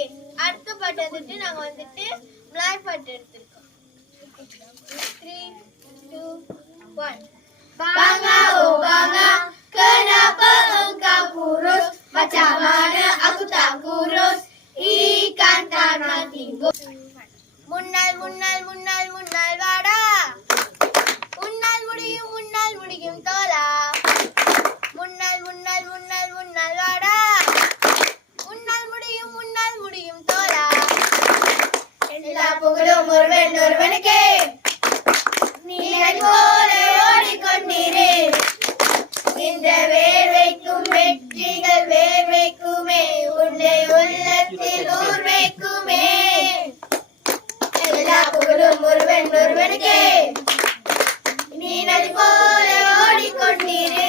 Okay, அடுத்த பாட்டு வந்துட்டு நாங்க வந்துட்டு மலாய் பாட்டு எடுத்திருக்கோம். 3 2 1. Bangga oh bangga, kenapa engkau kurus? Macam mana aku tak kurus? Ikan tanah tinggi. முன்னால் முன்னால் முன்னால் முன்னால் வாடா, உன்னால் முடியும் தோலா. முன்னால் முன்னால் முன்னால் முன்னால் வாடா, உன்னால் முடியும் தோலா. எல்லா புகழும் ஒருவனுக்கே, நீ போல ஓடிக்கொண்டிரே. இந்த வேர்வைக்கும் வெற்றிகள் வேர்வைக்குமே, உன்னை உள்ளத்தில் ஊர்வைக்குமே. எல்லா புகழும் ஒருவனுக்கே, நீ நதி போல ஓடிக்கொண்டிரே.